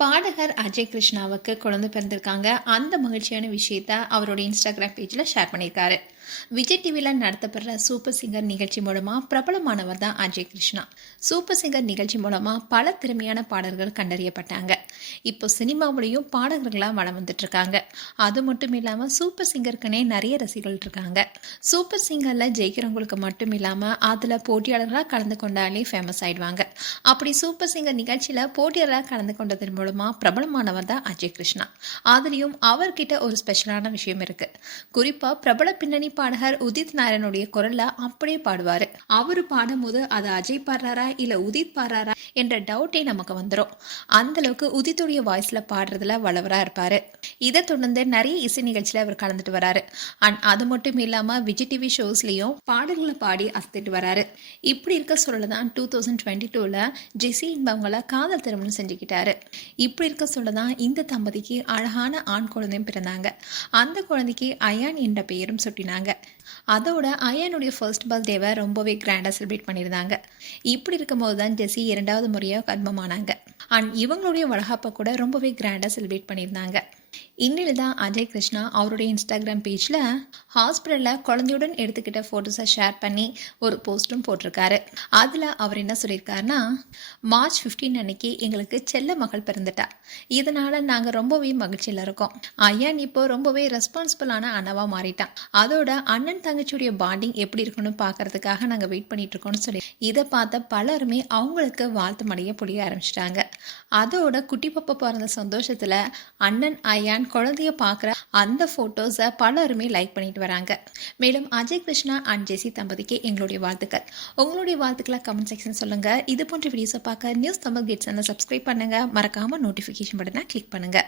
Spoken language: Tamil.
பாடகர் அஜய் கிருஷ்ணாவுக்கு குழந்தை பிறந்திருக்காங்க. அந்த மகிழ்ச்சியான விஷயத்த அவரோட இன்ஸ்டாகிராம் பேஜில் ஷேர் பண்ணியிருக்காரு. விஜய் டிவியில் நடத்தப்படுற சூப்பர் சிங்கர் நிகழ்ச்சி மூலமாக பிரபலமானவர் தான் அஜய் கிருஷ்ணா. சூப்பர் சிங்கர் நிகழ்ச்சி மூலமாக பல திறமையான பாடல்கள் கண்டறியப்பட்டாங்க. இப்போ சினிமாவிலையும் பாடகர்களாக வளம் வந்துட்டு இருக்காங்க. அது மட்டும் இல்லாமல் சூப்பர் சிங்கருக்குனே நிறைய ரசிகர்கள் இருக்காங்க. சூப்பர் சிங்கரில் ஜெயிக்கிறவங்களுக்கு மட்டும் இல்லாமல் அதில் போட்டியாளர்களாக கலந்து கொண்டாலே ஃபேமஸ் ஆயிடுவாங்க. அப்படி சூப்பர் சிங்கர் நிகழ்ச்சியில் போட்டியாளராக கலந்து கொண்டதன் மூலமாக பிரபலமானவர் தான் அஜய் கிருஷ்ணா. அதுலேயும் அவர்கிட்ட ஒரு ஸ்பெஷலான விஷயம் இருக்கு. குறிப்பாக பிரபல பின்னணி பாடகர் உதித் நாராயணுடைய குரல்ல அப்படியே பாடுவாரு. அவரு பாடும்போது அது அஜய் பாடுறாரா இல்ல உதித் பாடுறாரா என்ற டவுட்டே நமக்கு வந்துடும். அந்த அளவுக்கு உதித்துடைய வாய்ஸ்ல பாடுறதுல வளவரா இருப்பாரு. இதை தொடர்ந்து நிறைய இசை நிகழ்ச்சியில அவர் கலந்துட்டு வராரு. அண்ட் அது மட்டும் இல்லாம விஜய் டிவி ஷோஸ்லயும் பாடல்களை பாடி அசத்திட்டு வராரு. இப்படி இருக்க சொல்லதான் 2022ல ஜெசி என்பவங்கள காதல் திருமணம் செஞ்சுக்கிட்டாரு. இப்படி இருக்க சொல்லதான் இந்த தம்பதிக்கு அழகான ஆண் குழந்தையும் பிறந்தாங்க. அந்த குழந்தைக்கு அயான் என்ற பெயரும் சுட்டினாங்க. அதோட அயானுடைய ஃபர்ஸ்ட் பர்த்டேவை ரொம்பவே கிராண்டா செலிப்ரேட் பண்ணியிருந்தாங்க. இப்படி இருக்கும்போது தான் ஜெசி 2வது முறையாக கர்ப்பமானாங்க. அண்ட் இவங்களுடைய வளகாப்பை கூட ரொம்பவே கிராண்டா செலிப்ரேட் பண்ணியிருந்தாங்க. இன்னில் தான் அஜய் கிருஷ்ணா அவருடைய இன்ஸ்டாகிராம் பேஜில் ஹாஸ்பிட்டலில் குழந்தையுடன் எடுத்துக்கிட்ட ஃபோட்டோஸை ஷேர் பண்ணி ஒரு போஸ்ட்டும் போட்டிருக்காரு. அதில் அவர் என்ன சொல்லியிருக்காருன்னா, மார்ச் 15 அன்னைக்கு எங்களுக்கு செல்ல மகள் பிறந்துட்டா. இதனால் நாங்கள் ரொம்பவே மகிழ்ச்சியில் இருக்கோம். அய்யான் இப்போ ரொம்பவே ரெஸ்பான்சிபிளான அண்ணாவாக மாறிட்டான். அதோட அண்ணன் தங்கச்சியுடைய பாண்டிங் எப்படி இருக்குன்னு பார்க்கறதுக்காக நாங்கள் வெயிட் பண்ணிட்டு இருக்கோம்னு சொல்லி இதை பார்த்த பலருமே அவங்களுக்கு வாழ்த்து மடைய பொழிய ஆரம்பிச்சிட்டாங்க. அதோட குட்டி பாப்பா பிறந்த சந்தோஷத்தில் அண்ணன் அயான் குழந்தைய பார்க்குற அந்த ஃபோட்டோஸை பலருமே லைக் பண்ணிட்டு வராங்க. மேலும் அஜய் கிருஷ்ணா அண்ட் ஜெசி தம்பதிக்கு எங்களுடைய வாழ்த்துக்கள். உங்களுடைய வாழ்த்துக்களை கமெண்ட் செக்ஷன் சொல்லுங்க. இது போன்ற வீடியோஸை பார்க்க நியூஸ் தமிழ் கேட்ஸ் சப்ஸ்கிரைப் பண்ணுங்க. மறக்காம நோட்டிஃபிகேஷன் பட்டனை கிளிக் பண்ணுங்க.